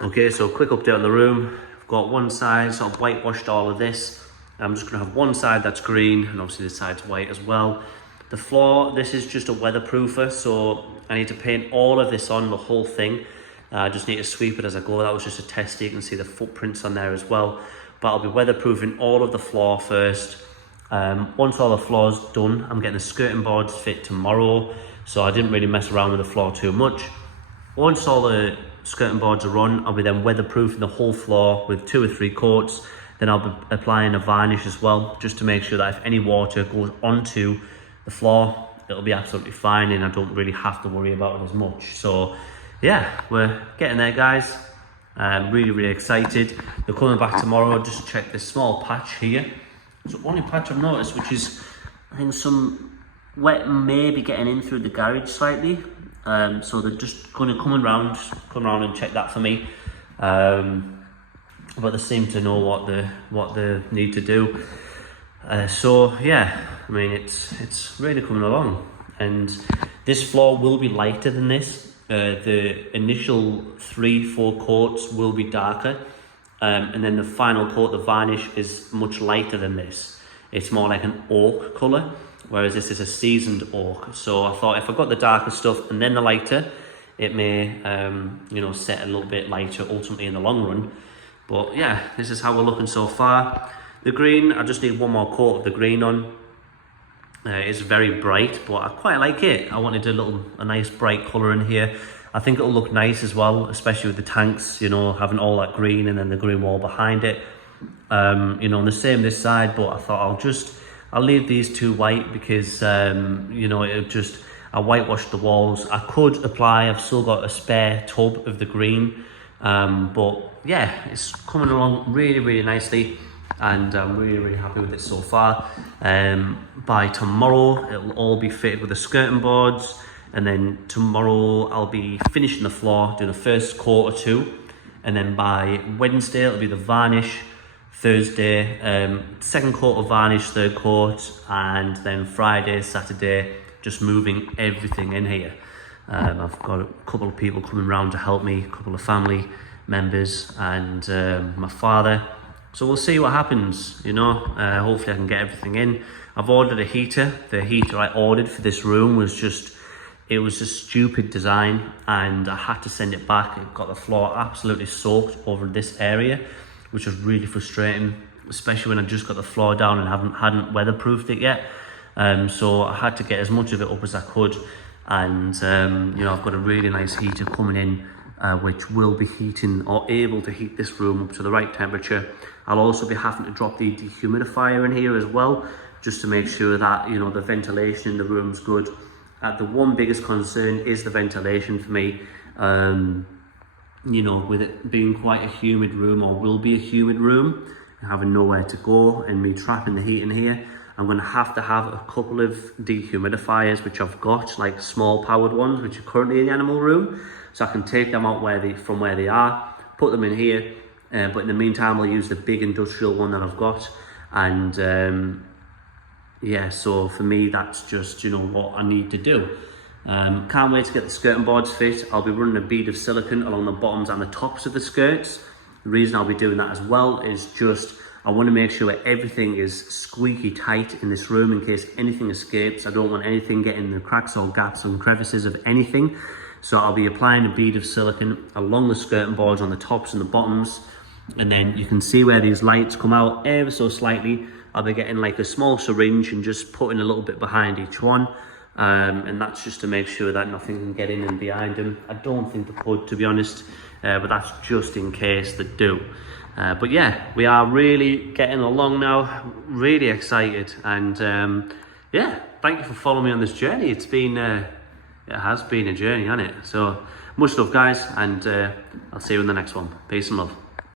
Okay, so quick update on the room. I've got one side, so I've whitewashed all of this. I'm just gonna have one side that's green, and obviously this side's white as well. The floor, this is just a weatherproofer, so I need to paint all of this on, the whole thing. I just need to sweep it as I go. That was just a test, you can see the footprints on there as well. But I'll be weatherproofing all of the floor first. Once all the floor's done, I'm getting the skirting boards fit tomorrow, so I didn't really mess around with the floor too much. Once all the skirting boards are on, I'll be then weatherproofing the whole floor with 2 or 3 coats. Then I'll be applying a varnish as well, just to make sure that if any water goes onto the floor, it'll be absolutely fine and I don't really have to worry about it as much. So yeah, we're getting there, guys. I'm really excited. They're coming back tomorrow just to check this small patch here. It's the only patch I've noticed, which is, I think, some wet maybe getting in through the garage slightly. So they're just going to come around and check that for me. But they seem to know what they need to do. So yeah, I mean, it's really coming along. And this floor will be lighter than this. The initial 3-4 coats will be darker. And then the final coat, the varnish, is much lighter than this. It's more like an oak colour, whereas this is a seasoned oak. So I thought if I got the darker stuff and then the lighter, it may you know, set a little bit lighter ultimately in the long run. But yeah, this is how we're looking so far. The green, I just need one more coat of the green on. It's very bright, but I quite like it. I wanted a nice bright colour in here. I think it'll look nice as well, especially with the tanks, you know, having all that green and then the green wall behind it. You know, and the same this side, but I thought I'll leave these 2 white because, you know, I whitewashed the walls. I could apply, I've still got a spare tub of the green, but yeah, it's coming along really nicely, and I'm really happy with it so far. By tomorrow, it'll all be fitted with the skirting boards, and then tomorrow I'll be finishing the floor, doing the first coat or 2, and then by Wednesday it'll be the varnish, Thursday, 2nd coat of varnish, 3rd coat, and then Friday, Saturday, just moving everything in here. I've got a couple of people coming around to help me, a couple of family members and my father. So we'll see what happens, you know. Hopefully I can get everything in. I've ordered a heater. The heater I ordered for this room was just a stupid design, and I had to send it back. It got the floor absolutely soaked over this area, which was really frustrating, especially when I just got the floor down and hadn't weatherproofed it yet. So I had to get as much of it up as I could, and you know, I've got a really nice heater coming in, which will be heating or able to heat this room up to the right temperature. I'll also be having to drop the dehumidifier in here as well, just to make sure that, you know, the ventilation in the room's good. The one biggest concern is the ventilation for me. You know, with it being quite a humid room, or will be a humid room, and having nowhere to go and me trapping the heat in here, I'm going to have a couple of dehumidifiers, which I've got, like small powered ones, which are currently in the animal room. So I can take them out from where they are, put them in here, but in the meantime I'll use the big industrial one that I've got. And yeah, so for me that's just, you know, what I need to do. Can't wait to get the skirting boards fit. I'll be running a bead of silicone along the bottoms and the tops of the skirts. The reason I'll be doing that as well is just, I want to make sure that everything is squeaky tight in this room in case anything escapes. I don't want anything getting the cracks or gaps and crevices of anything. So I'll be applying a bead of silicone along the skirting boards on the tops and the bottoms. And then you can see where these lights come out ever so slightly. I'll be getting like a small syringe and just putting a little bit behind each one. And that's just to make sure that nothing can get in and behind them. I don't think they could, to be honest, but that's just in case they do. But yeah, we are really getting along now, really excited. And yeah, thank you for following me on this journey. It has been a journey, hasn't it? So much love, guys, and I'll see you in the next one. Peace and love.